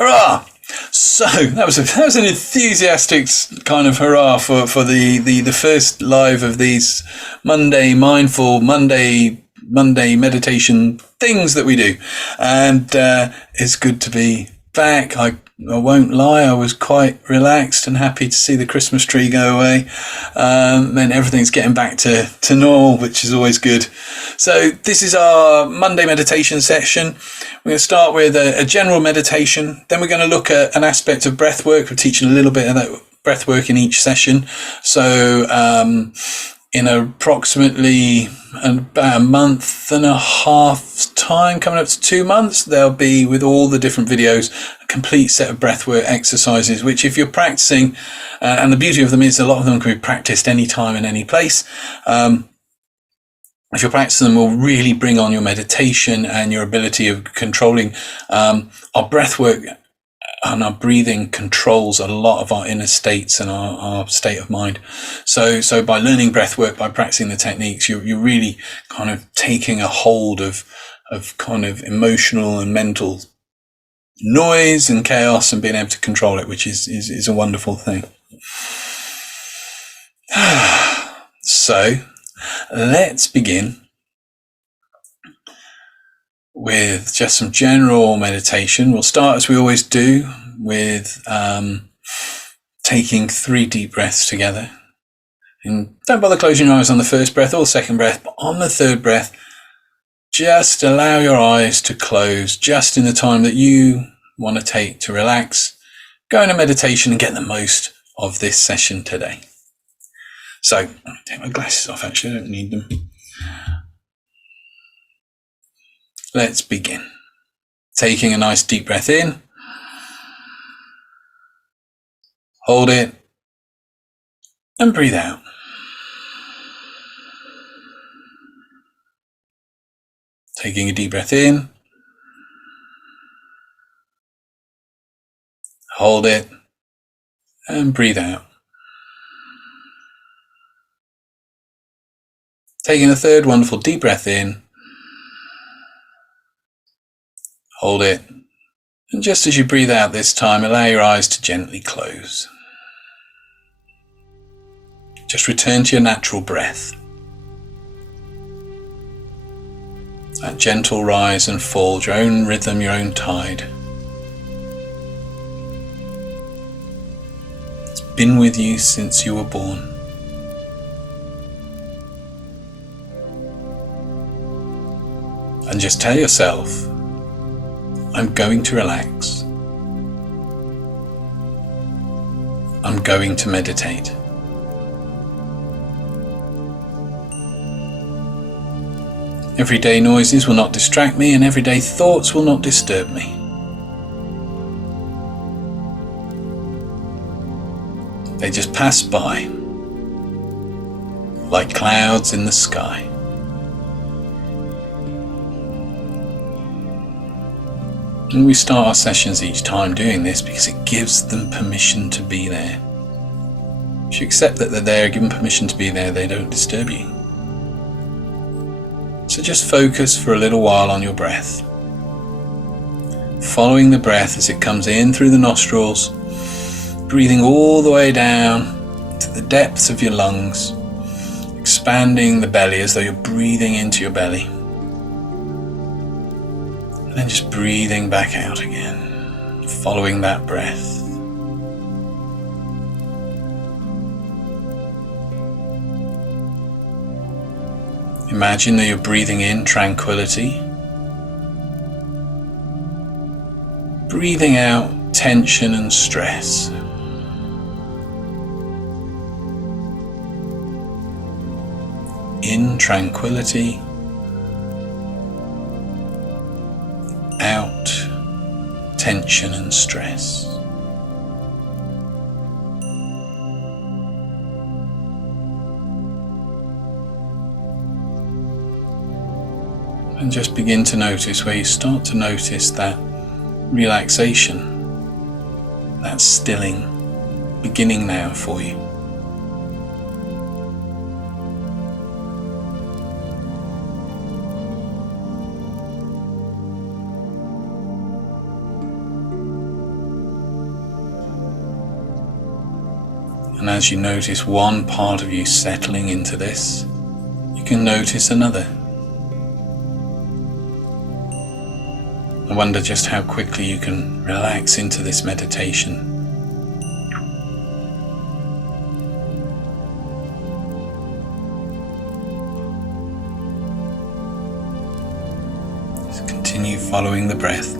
Hurrah! So that was an enthusiastic kind of hurrah for the first live of these Monday mindful Monday meditation things that we do, and it's good to be back. I won't lie, I was quite relaxed and happy to see the Christmas tree go away. Then everything's getting back to normal, which is always good. So this is our Monday meditation session. We're going to start with a general meditation. Then we're going to look at an aspect of breath work. We're teaching a little bit of that breath work in each session. So in approximately about a month and a half time, coming up to 2 months, there'll be, with all the different videos, a complete set of breathwork exercises, which if you're practicing, and the beauty of them is a lot of them can be practiced anytime and any place. If you're practicing them, will really bring on your meditation and your ability of controlling our breathwork. And our breathing controls a lot of our inner states and our state of mind. So by learning breath work, by practicing the techniques, you're really kind of taking a hold of kind of emotional and mental noise and chaos and being able to control it, which is a wonderful thing. So let's begin with just some general meditation. We'll start, as we always do, with taking 3 deep breaths together. And don't bother closing your eyes on the first breath or second breath, but on the third breath, just allow your eyes to close just in the time that you want to take to relax, go into meditation and get the most of this session today. So, I'm going to take my glasses off, actually, I don't need them. Let's begin. Taking a nice deep breath in. Hold it. And breathe out. Taking a deep breath in. Hold it. And breathe out. Taking a third wonderful deep breath in. Hold it. And just as you breathe out this time, allow your eyes to gently close. Just return to your natural breath. That gentle rise and fall, your own rhythm, your own tide. It's been with you since you were born. And just tell yourself, I'm going to relax. I'm going to meditate. Everyday noises will not distract me, and everyday thoughts will not disturb me. They just pass by, like clouds in the sky. And we start our sessions each time doing this because it gives them permission to be there. If you accept that they're there, give them permission to be there, they don't disturb you. So just focus for a little while on your breath. Following the breath as it comes in through the nostrils, breathing all the way down to the depths of your lungs, expanding the belly as though you're breathing into your belly. And then just breathing back out again, following that breath. Imagine that you're breathing in tranquility, breathing out tension and stress. In tranquility, out tension and stress. And just begin to notice where you start to notice that relaxation, that stilling, beginning now for you. And as you notice one part of you settling into this, you can notice another. I wonder just how quickly you can relax into this meditation. Just continue following the breath.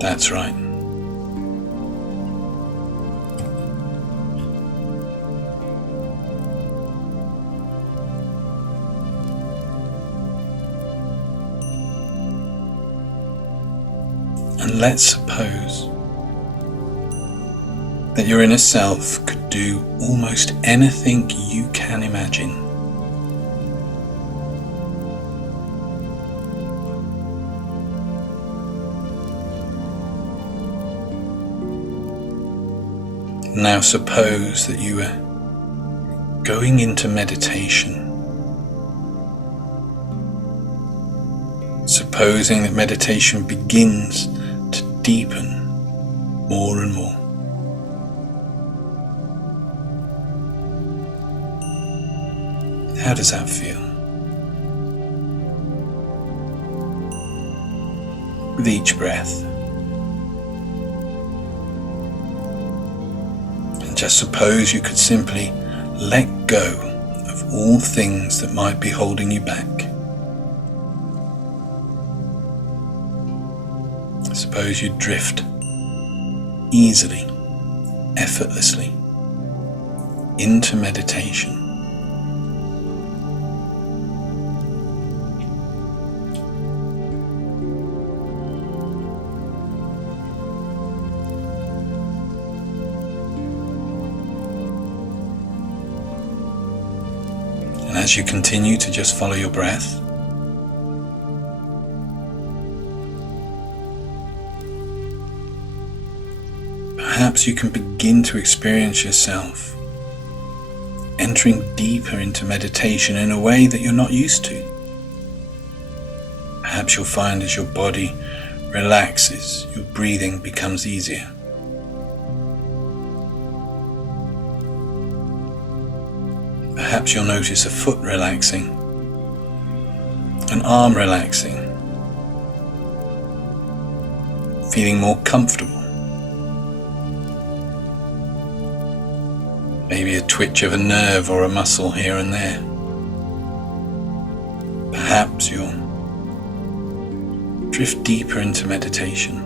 That's right. And let's suppose that your inner self could do almost anything you can imagine. Now suppose that you are going into meditation. Supposing that meditation begins to deepen more and more. How does that feel? With each breath. Just suppose you could simply let go of all things that might be holding you back. Suppose you drift easily, effortlessly into meditation. And as you continue to just follow your breath, perhaps you can begin to experience yourself entering deeper into meditation in a way that you're not used to. Perhaps you'll find as your body relaxes, your breathing becomes easier. Perhaps you'll notice a foot relaxing, an arm relaxing, feeling more comfortable. Maybe a twitch of a nerve or a muscle here and there. Perhaps you'll drift deeper into meditation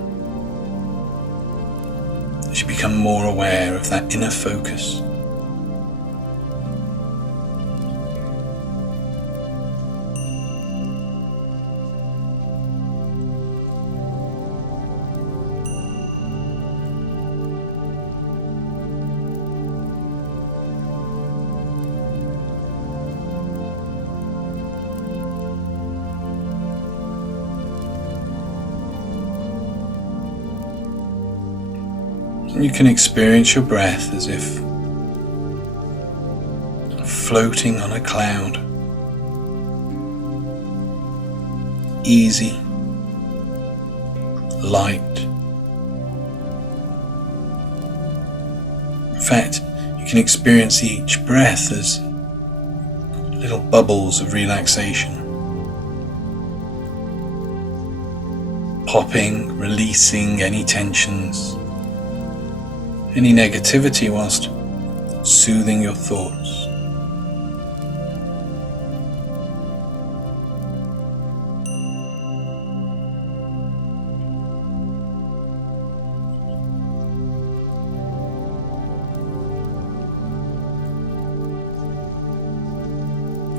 as you become more aware of that inner focus. You can experience your breath as if floating on a cloud, easy, light. In fact, you can experience each breath as little bubbles of relaxation, popping, releasing any tensions, any negativity, whilst soothing your thoughts.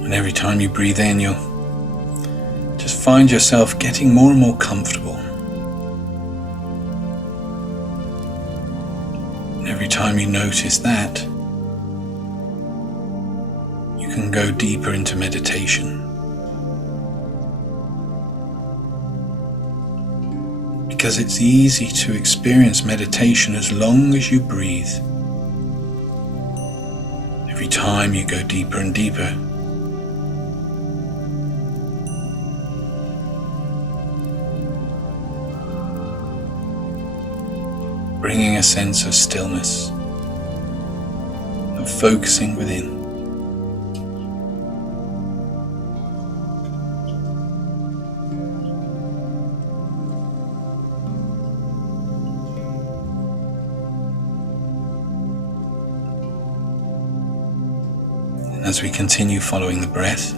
And every time you breathe in, you'll just find yourself getting more and more comfortable. Every time you notice that, you can go deeper into meditation. Because it's easy to experience meditation as long as you breathe. Every time you go deeper and deeper, bringing a sense of stillness, of focusing within. And as we continue following the breath,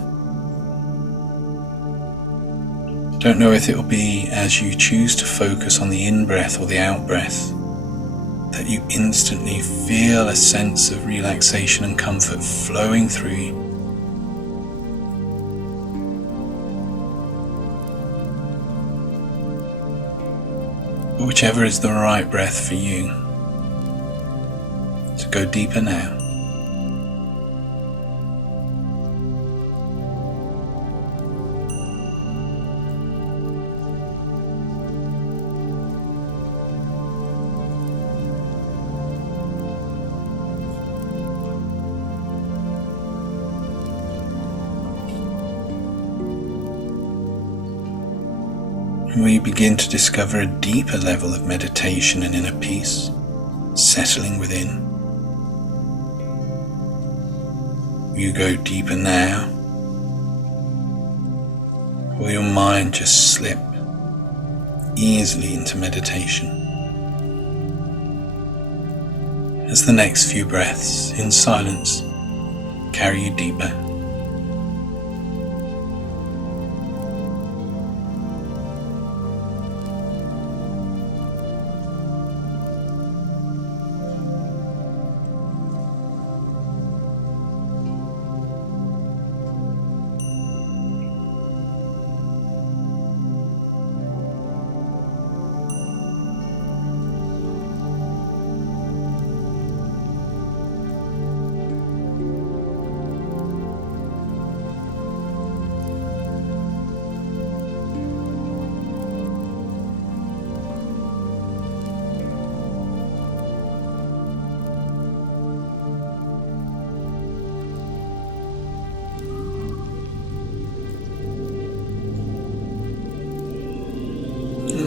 don't know if it will be as you choose to focus on the in-breath or the out-breath, that you instantly feel a sense of relaxation and comfort flowing through you. But whichever is the right breath for you, so go deeper now. We begin to discover a deeper level of meditation and inner peace, settling within. You go deeper now. Will your mind just slip easily into meditation as the next few breaths in silence carry you deeper.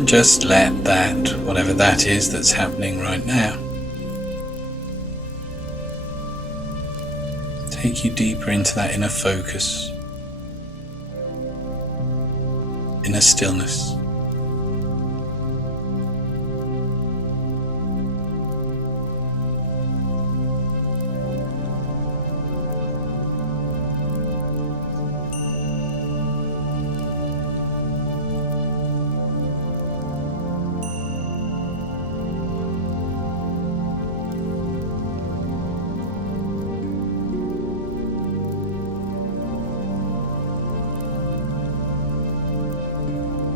Just let that, whatever that is that's happening right now, take you deeper into that inner focus, inner stillness.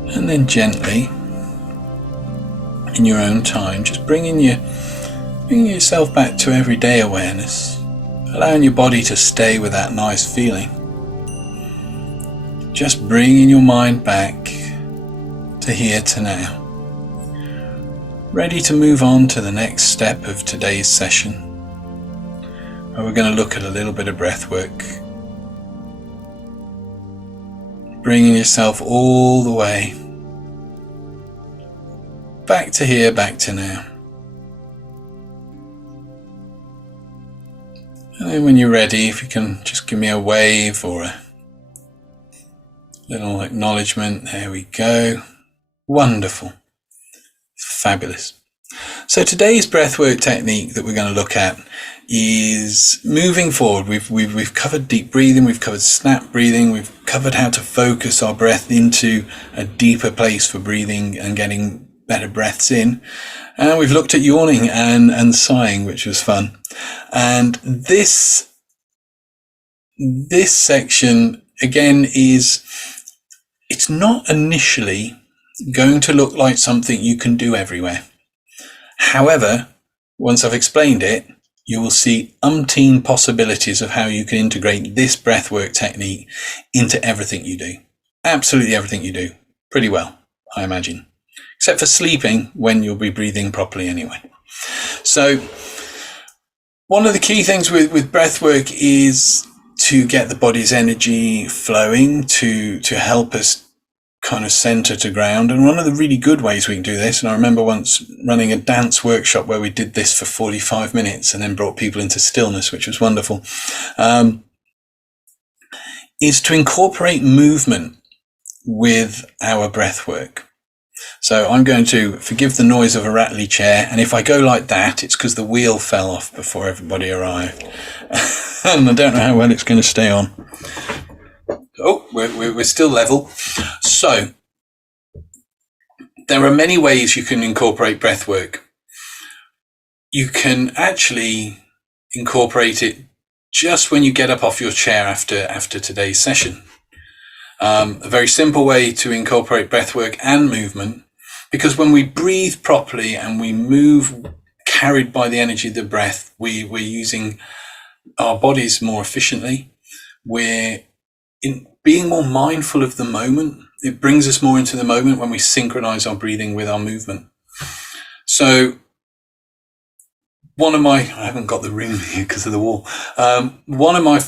And then gently, in your own time, just bringing yourself back to everyday awareness, allowing your body to stay with that nice feeling. Just bringing your mind back to here to now, ready to move on to the next step of today's session, where we're going to look at a little bit of breath work. Bringing yourself all the way back to here, back to now. And then when you're ready, if you can just give me a wave or a little acknowledgement. There we go. Wonderful. Fabulous. So today's breathwork technique that we're going to look at is moving forward. We've covered deep breathing, we've covered snap breathing, we've covered how to focus our breath into a deeper place for breathing and getting better breaths in. And we've looked at yawning and sighing, which was fun. And this section again it's not initially going to look like something you can do everywhere. However, once I've explained it, you will see umpteen possibilities of how you can integrate this breathwork technique into everything you do. Absolutely everything you do. Pretty well, I imagine. Except for sleeping, when you'll be breathing properly anyway. So one of the key things with breathwork is to get the body's energy flowing, to help us kind of center to ground. And one of the really good ways we can do this, and I remember once running a dance workshop where we did this for 45 minutes and then brought people into stillness, which was wonderful, is to incorporate movement with our breath work. So I'm going to forgive the noise of a rattly chair, and if I go like that, it's because the wheel fell off before everybody arrived. And I don't know how well it's going to stay on. Oh, we're still level. So there are many ways you can incorporate breath work. You can actually incorporate it just when you get up off your chair after today's session. A very simple way to incorporate breathwork and movement, because when we breathe properly and we move carried by the energy of the breath, we're using our bodies more efficiently. We're being more mindful of the moment. It brings us more into the moment when we synchronize our breathing with our movement. So I haven't got the room here because of the wall. One of my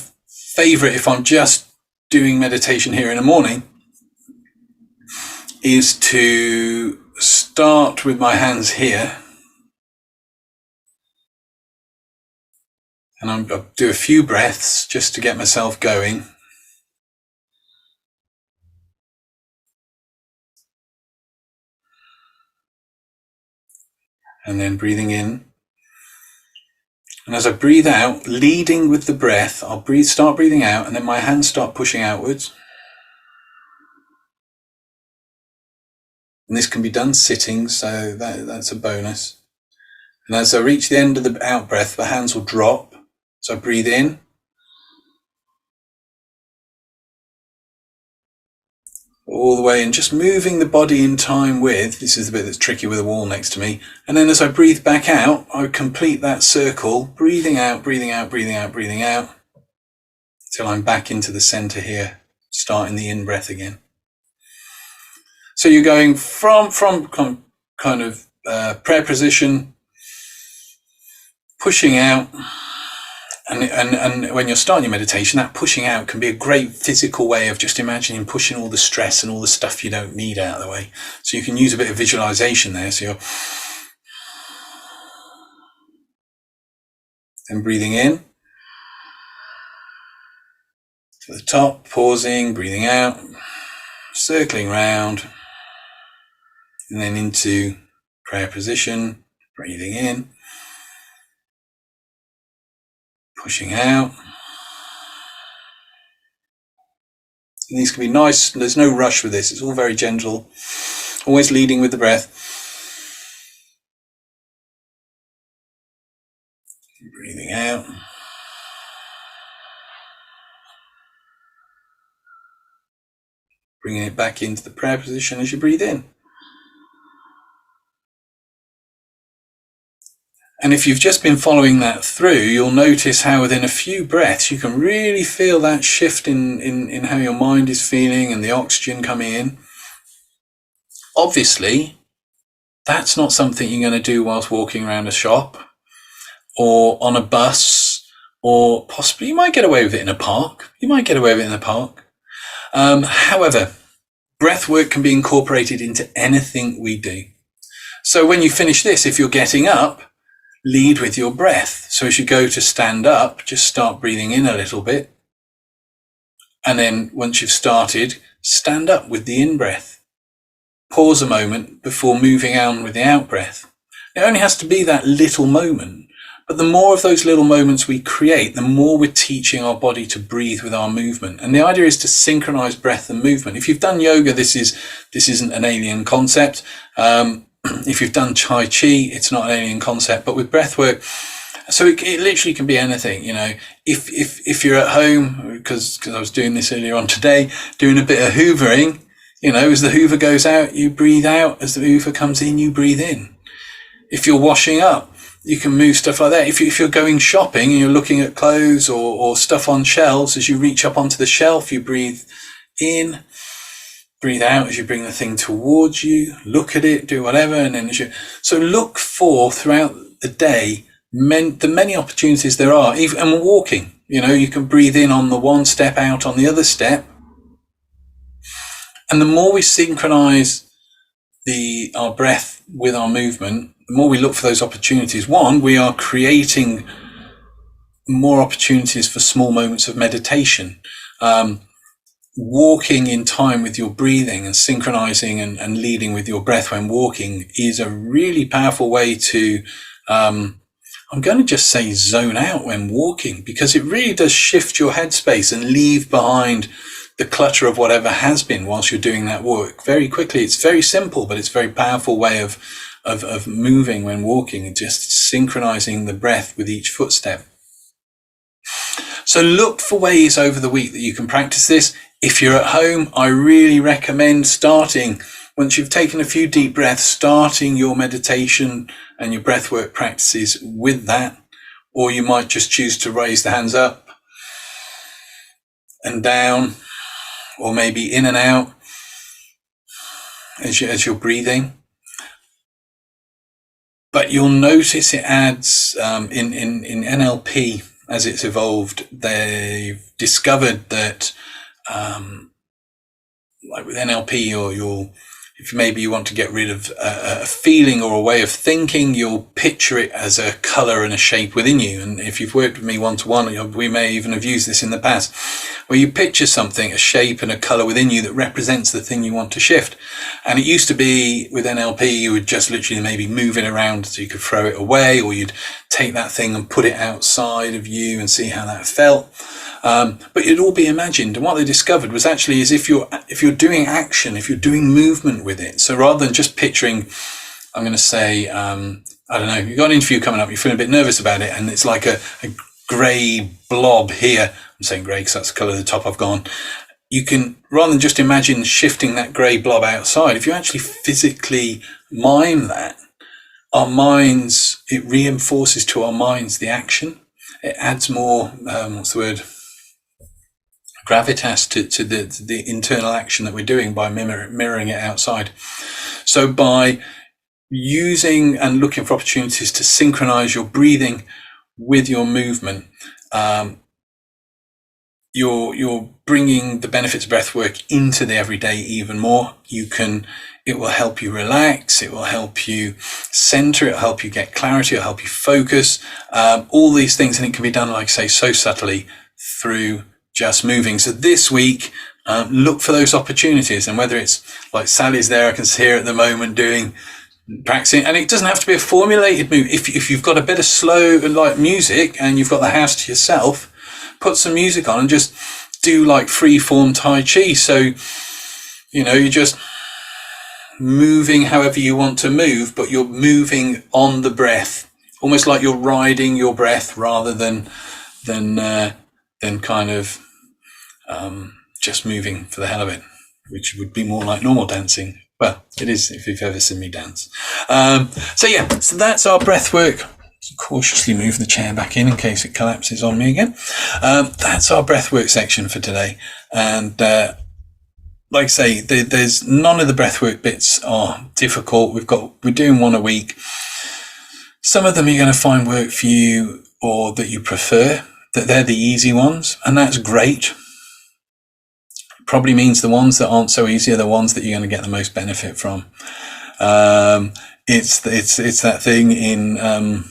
favorite, if I'm just doing meditation here in the morning, is to start with my hands here, and I'll do a few breaths just to get myself going. And then breathing in. And as I breathe out, leading with the breath, I'll start breathing out, and then my hands start pushing outwards. And this can be done sitting, so that's a bonus. And as I reach the end of the out breath, the hands will drop. So I breathe in. All the way, and just moving the body in time with, this is the bit that's tricky with a wall next to me. And then as I breathe back out, I complete that circle, breathing out, breathing out, breathing out, breathing out, until I'm back into the center here, starting the in-breath again. So you're going from kind of prayer position, pushing out, and when you're starting your meditation, that pushing out can be a great physical way of just imagining pushing all the stress and all the stuff you don't need out of the way. So you can use a bit of visualization there. So you're then breathing in to the top, pausing, breathing out, circling round, and then into prayer position, breathing in, pushing out. And these can be nice. There's no rush with this. It's all very gentle, always leading with the breath. Breathing out. Bringing it back into the prayer position as you breathe in. And if you've just been following that through, you'll notice how within a few breaths you can really feel that shift in how your mind is feeling and the oxygen coming in. Obviously, that's not something you're going to do whilst walking around a shop or on a bus, or possibly you might get away with it in a park. However, breath work can be incorporated into anything we do. So when you finish this, if you're getting up, lead with your breath. So as you go to stand up, just start breathing in a little bit. And then once you've started, stand up with the in-breath. Pause a moment before moving on with the out-breath. It only has to be that little moment. But the more of those little moments we create, the more we're teaching our body to breathe with our movement. And the idea is to synchronize breath and movement. If you've done yoga, this isn't an alien concept. If you've done Tai Chi, it's not an alien concept. But with breath work, so it literally can be anything. You know, if you're at home, because I was doing this earlier on today, doing a bit of hoovering, you know, as the hoover goes out, you breathe out. As the hoover comes in, you breathe in. If you're washing up, You can move stuff like that. If you're going shopping and you're looking at clothes or stuff on shelves, as you reach up onto the shelf, you breathe in, breathe out as you bring the thing towards you, look at it, do whatever. And then so look for throughout the day, the many opportunities there are, even and walking, you can breathe in on the one step, out on the other step. And the more we synchronize our breath with our movement, the more we look for those opportunities. One, we are creating more opportunities for small moments of meditation. Walking in time with your breathing and synchronizing and leading with your breath when walking is a really powerful way to, I'm going to just say zone out when walking, because it really does shift your headspace and leave behind the clutter of whatever has been whilst you're doing that work very quickly. It's very simple, but it's a very powerful way of moving when walking, and just synchronizing the breath with each footstep. So look for ways over the week that you can practice this. If you're at home, I really recommend starting, once you've taken a few deep breaths, starting your meditation and your breathwork practices with that. Or you might just choose to raise the hands up and down, or maybe in and out as you're breathing. But you'll notice it adds, in NLP, as it's evolved, they've discovered that, like with NLP, or if maybe you want to get rid of a feeling or a way of thinking, you'll picture it as a color and a shape within you. And if you've worked with me one-to-one, we may even have used this in the past, where you picture something, a shape and a color within you that represents the thing you want to shift. And it used to be with NLP, you would just literally maybe move it around so you could throw it away, or you'd take that thing and put it outside of you and see how that felt. But it'd all be imagined. And what they discovered was actually is if you're doing action, if you're doing movement with it. So rather than just picturing, I'm going to say, I don't know, you've got an interview coming up, you're feeling a bit nervous about it, and it's like a grey blob here. I'm saying grey because that's the colour of the top I've gone. You can, rather than just imagine shifting that grey blob outside, if you actually physically mime that, our minds, it reinforces to our minds the action. It adds more, gravitas to the internal action that we're doing by mirroring it outside. So by using and looking for opportunities to synchronize your breathing with your movement, you're bringing the benefits of breath work into the everyday even more. It will help you relax, it will help you center, it'll help you get clarity, it'll help you focus, all these things. And it can be done, like I say, so subtly through just moving. So this week, look for those opportunities. And whether it's like Sally's there, I can see her at the moment practicing, and it doesn't have to be a formulated move. If you've got a bit of slow like music and you've got the house to yourself, put some music on and just do like free form Tai Chi. So, you're just moving however you want to move, but you're moving on the breath, almost like you're riding your breath rather than kind of just moving for the hell of it, which would be more like normal dancing. Well, it is if you've ever seen me dance. So that's our breath work. Cautiously move the chair back in case it collapses on me again. That's our breath work section for today. And like I say, there's none of the breathwork bits are difficult. We're doing one a week. Some of them you're going to find work for you or that you prefer, that they're the easy ones, and that's great. Probably means the ones that aren't so easy are the ones that you're going to get the most benefit from. It's that thing in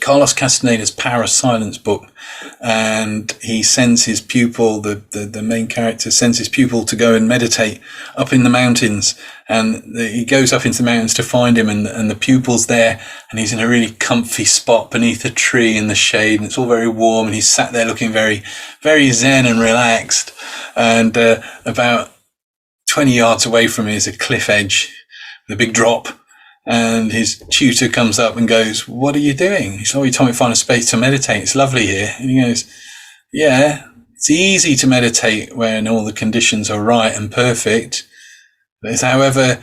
Carlos Castaneda's Power of Silence book, and he sends his pupil, the main character sends his pupil to go and meditate up in the mountains, and he goes up into the mountains to find him, and the pupil's there, and he's in a really comfy spot beneath a tree in the shade, and it's all very warm, and he's sat there looking very, very zen and relaxed, and about 20 yards away from him is a cliff edge with a big drop. And his tutor comes up and goes, "What are you doing?" He said, "Oh, you told me to find a space to meditate. It's lovely here." And he goes, "Yeah, it's easy to meditate when all the conditions are right and perfect. However,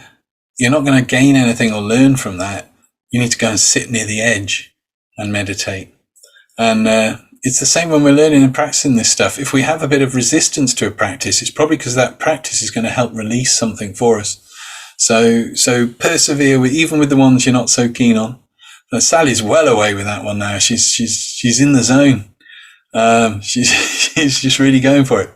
you're not going to gain anything or learn from that you need to go and sit near the edge and meditate. And it's the same when we're learning and practicing this stuff. If we have a bit of resistance to a practice, it's probably because that practice is going to help release something for us. So persevere with, even with the ones you're not so keen on. Sally's well away with that one now. She's in the zone. She's just really going for it.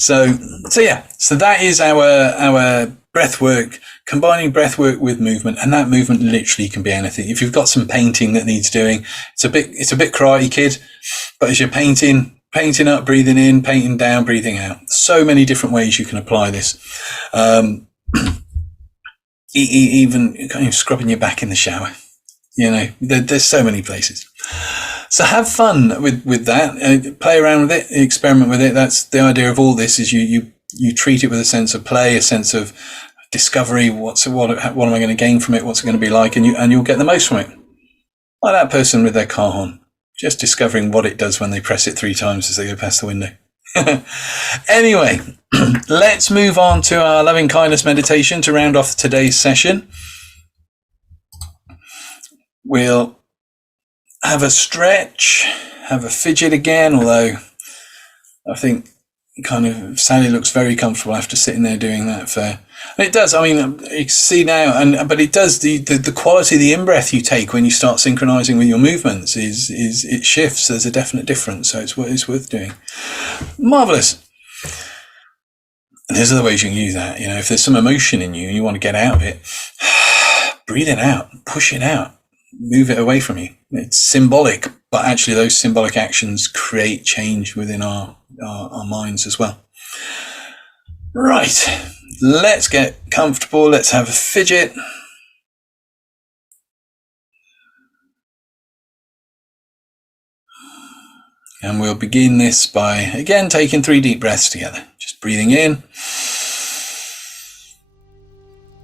So that is our breath work, combining breath work with movement, and that movement literally can be anything. If you've got some painting that needs doing, it's a bit Karate Kid, but as you're painting up, breathing in, painting down, breathing out. So many different ways you can apply this. Even kind of scrubbing your back in the shower. There's so many places. So have fun with that. Play around with it, experiment with it. That's the idea of all this, is you treat it with a sense of play, a sense of discovery. What am I going to gain from it? What's it going to be like? And you'll get the most from it. Like that person with their car horn, just discovering what it does when they press it 3 times as they go past the window. Anyway, let's move on to our loving kindness meditation to round off today's session. We'll have a stretch, have a fidget again, although I think kind of Sally looks very comfortable after sitting there doing that. And it does, I mean, you can see now, but it does, the quality of the in-breath you take when you start synchronizing with your movements is it shifts. There's a definite difference, so it's worth doing. Marvelous. And there's other ways you can use that. If there's some emotion in you and you want to get out of it, breathe it out, push it out, move it away from you. It's symbolic, but actually those symbolic actions create change within our minds as well. Right, let's get comfortable. Let's have a fidget. And we'll begin this by, again, taking 3 deep breaths together. Just breathing in,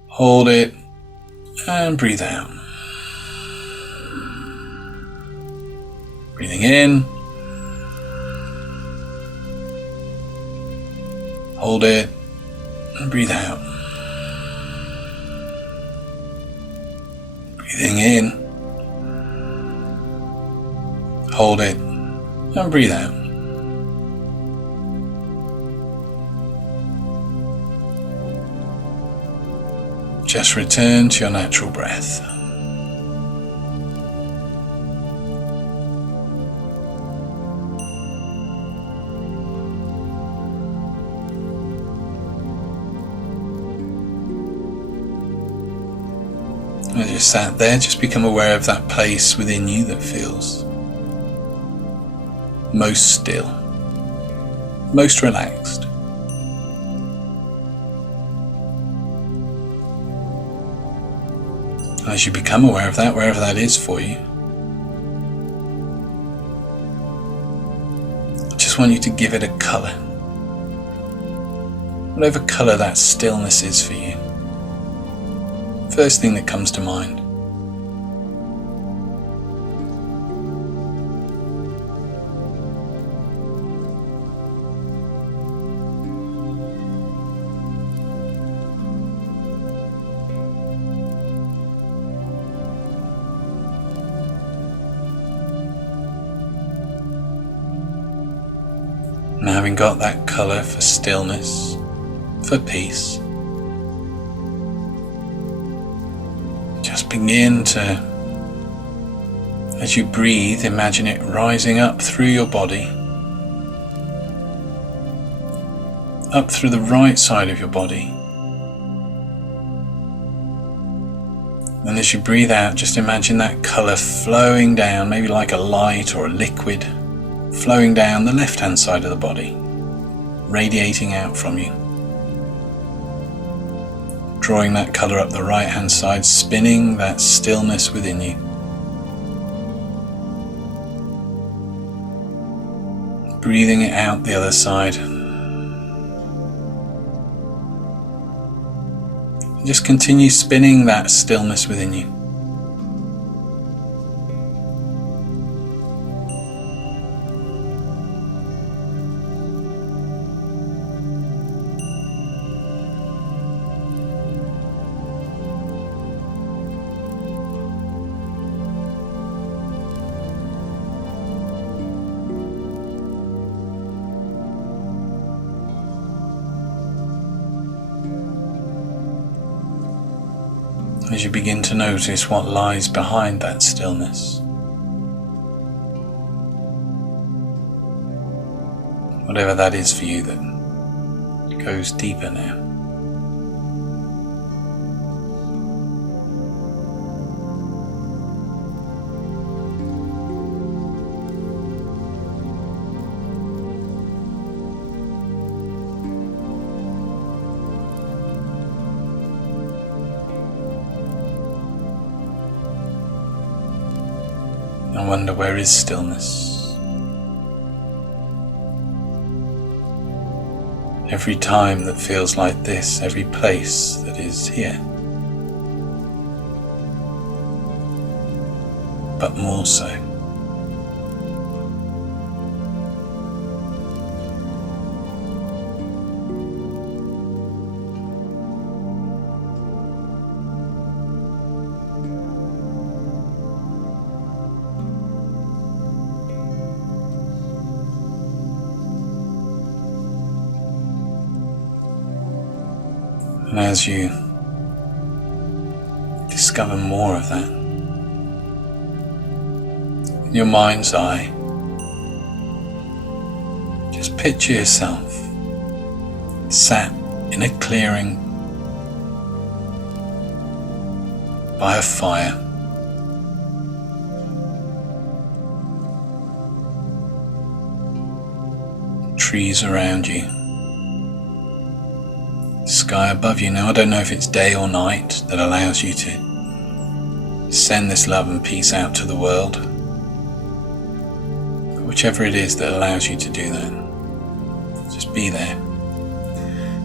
hold it, and breathe out. Breathing in, hold it, and breathe out. Breathing in, hold it, and breathe out. Just return to your natural breath. As you sat there, just become aware of that place within you that feels most still, most relaxed. As you become aware of that, wherever that is for you, I just want you to give it a colour. Whatever colour that stillness is for you. First thing that comes to mind. And having got that colour for stillness, for peace, just begin to, as you breathe, imagine it rising up through your body, up through the right side of your body. And as you breathe out, just imagine that colour flowing down, maybe like a light or a liquid, flowing down the left-hand side of the body, radiating out from you. Drawing that colour up the right-hand side, spinning that stillness within you. Breathing it out the other side. Just continue spinning that stillness within you. as you begin to notice what lies behind that stillness. Whatever that is for you that goes deeper now. I wonder, where is stillness? Every time that feels like this, every place that is here. But more so. And as you discover more of that, in your mind's eye, just picture yourself sat in a clearing by a fire. Trees around you. Sky above you. Now, I don't know if it's day or night that allows you to send this love and peace out to the world. But whichever it is that allows you to do that, just be there.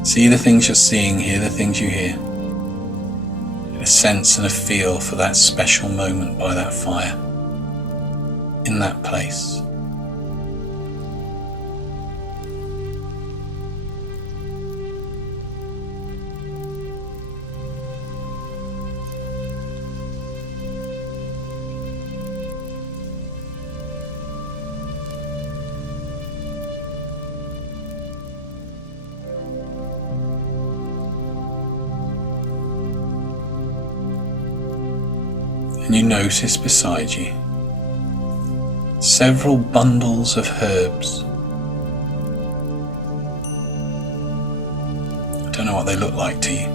See the things you're seeing, hear the things you hear. Get a sense and a feel for that special moment by that fire, in that place. And you notice beside you several bundles of herbs. I don't know what they look like to you.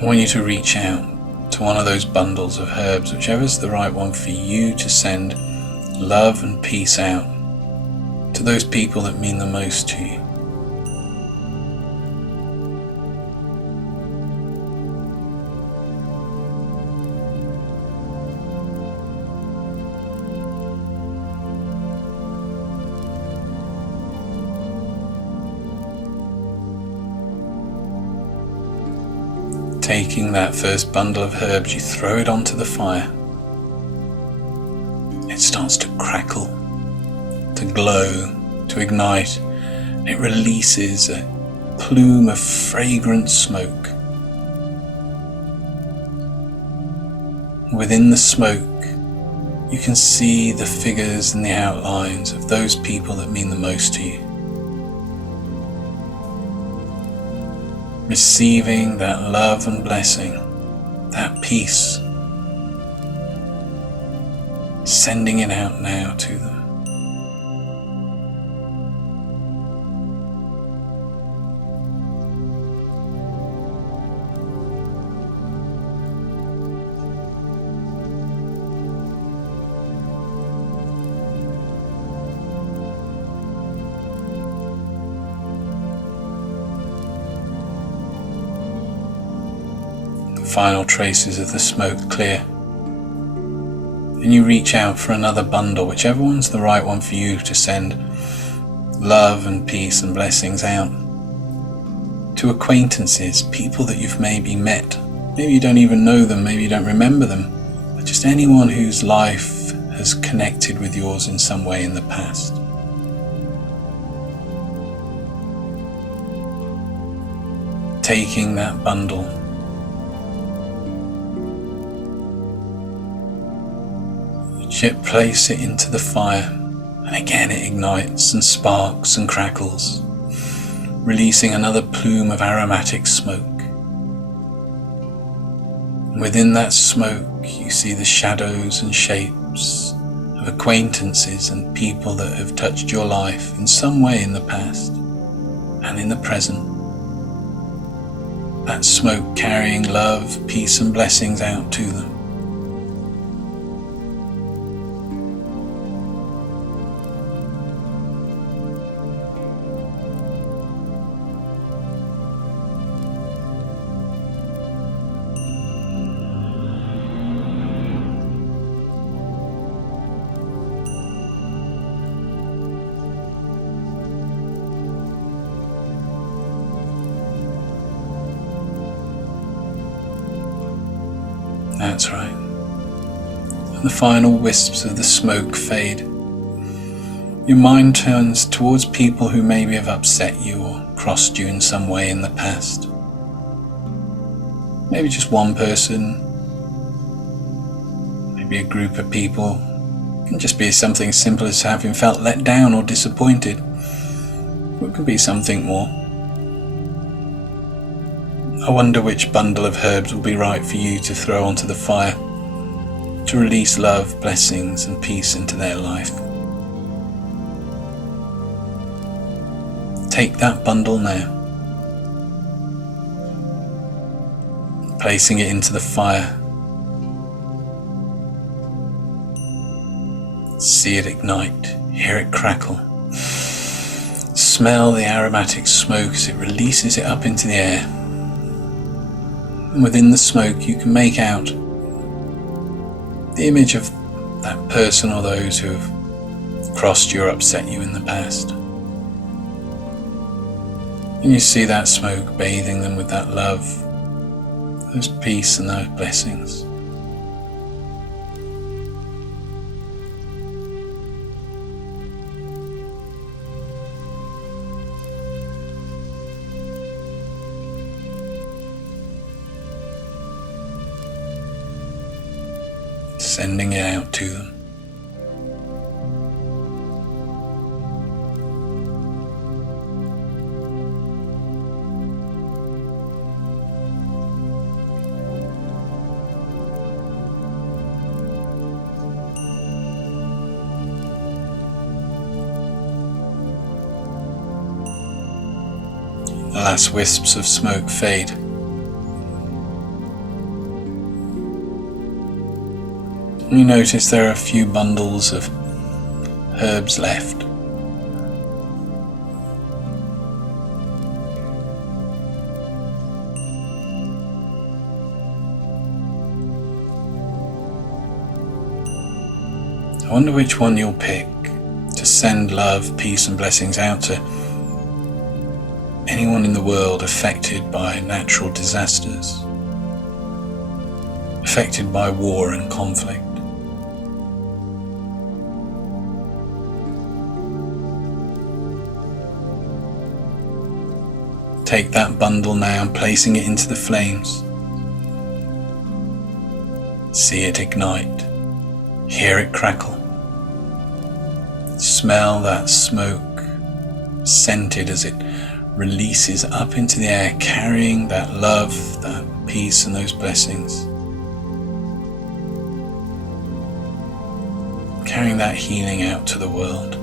I want you to reach out to one of those bundles of herbs, whichever's the right one for you, to send love and peace out to those people that mean the most to you. Taking that first bundle of herbs, you throw it onto the fire. It starts to crackle, to glow, to ignite. It releases a plume of fragrant smoke. Within the smoke, you can see the figures and the outlines of those people that mean the most to you. Receiving that love and blessing, that peace, sending it out now to them. Final traces of the smoke clear, and you reach out for another bundle, whichever one's the right one for you, to send love and peace and blessings out to acquaintances, people that you've maybe met. Maybe you don't even know them, maybe you don't remember them, but just anyone whose life has connected with yours in some way in the past. Taking that bundle Place it into the fire, and again it ignites and sparks and crackles, releasing another plume of aromatic smoke. And within that smoke, you see the shadows and shapes of acquaintances and people that have touched your life in some way in the past and in the present. That smoke carrying love, peace and blessings out to them. That's right. And the final wisps of the smoke fade. Your mind turns towards people who maybe have upset you or crossed you in some way in the past. Maybe just one person, maybe a group of people. It can just be something simple as having felt let down or disappointed. Or it could be something more. I wonder which bundle of herbs will be right for you to throw onto the fire to release love, blessings and peace into their life. Take that bundle now, placing it into the fire. See it ignite, hear it crackle. Smell the aromatic smoke as it releases it up into the air. And within the smoke you can make out the image of that person or those who have crossed you or upset you in the past. And you see that smoke bathing them with that love, those peace and those blessings. Sending it out to them. The last wisps of smoke fade. You notice there are a few bundles of herbs left. I wonder which one you'll pick to send love, peace and blessings out to anyone in the world affected by natural disasters, affected by war and conflict. Take that bundle now, placing it into the flames. See it ignite. Hear it crackle. Smell that smoke, scented as it releases up into the air, carrying that love, that peace and those blessings. Carrying that healing out to the world.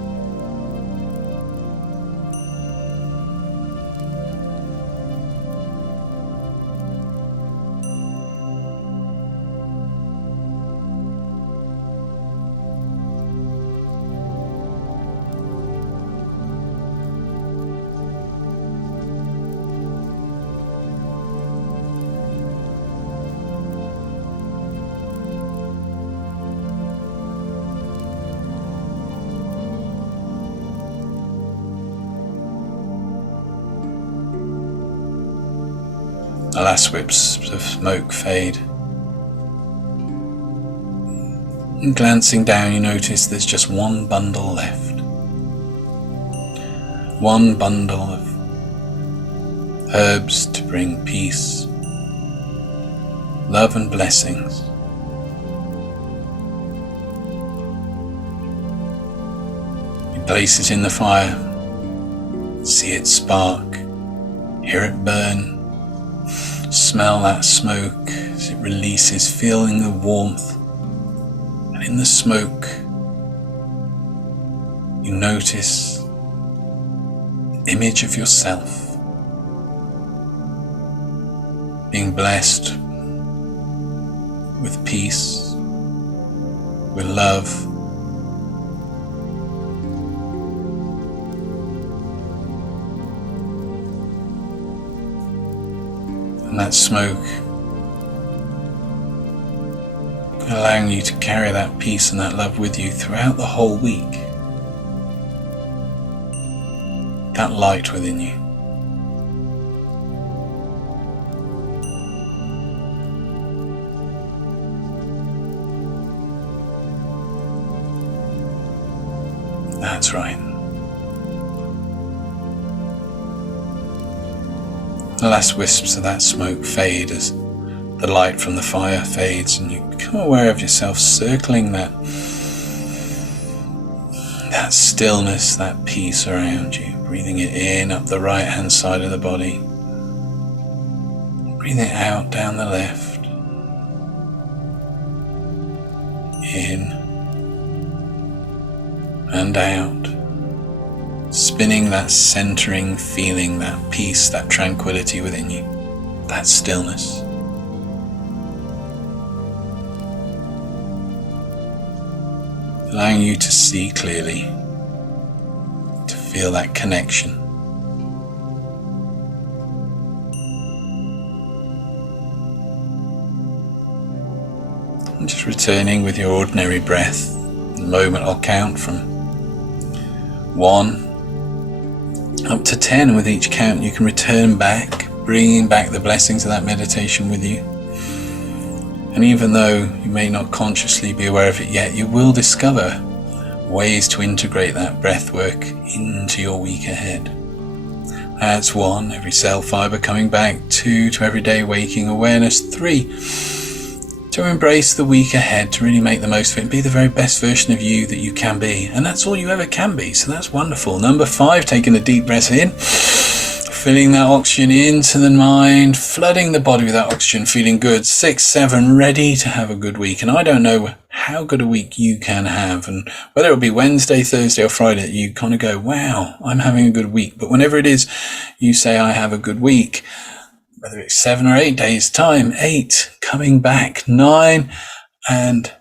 The last wisps of smoke fade. And glancing down, you notice there's just one bundle left. One bundle of herbs to bring peace, love and blessings. Place it in the fire. See it spark. Hear it burn. Smell that smoke as it releases, feeling the warmth. And in the smoke, you notice the image of yourself being blessed with peace, with love, and that smoke allowing you to carry that peace and that love with you throughout the whole week. That light within you. That's right. The last wisps of that smoke fade as the light from the fire fades, and you become aware of yourself circling that stillness, that peace around you. Breathing it in up the right hand side of the body. Breathing it out down the left. In and out. Spinning that centering feeling, that peace, that tranquility within you. That stillness. Allowing you to see clearly, to feel that connection. And just returning with your ordinary breath. In a moment I'll count from 1 up to 10, and with each count you can return back, bringing back the blessings of that meditation with you. And even though you may not consciously be aware of it yet, you will discover ways to integrate that breath work into your week ahead. That's 1, every cell fiber coming back. 2, to everyday waking awareness. 3, to embrace the week ahead, to really make the most of it and be the very best version of you that you can be. And that's all you ever can be, so that's wonderful. Number 5, taking a deep breath in. Filling that oxygen into the mind, flooding the body with that oxygen, feeling good. 6, 7, ready to have a good week. And I don't know how good a week you can have, and whether it'll be Wednesday, Thursday or Friday, you kind of go, wow, I'm having a good week. But whenever it is, you say, I have a good week. Whether it's 7 or 8 days time, 8, coming back, 9 and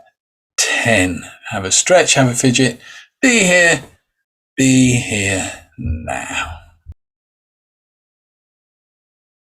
10. Have a stretch, have a fidget. Be here now.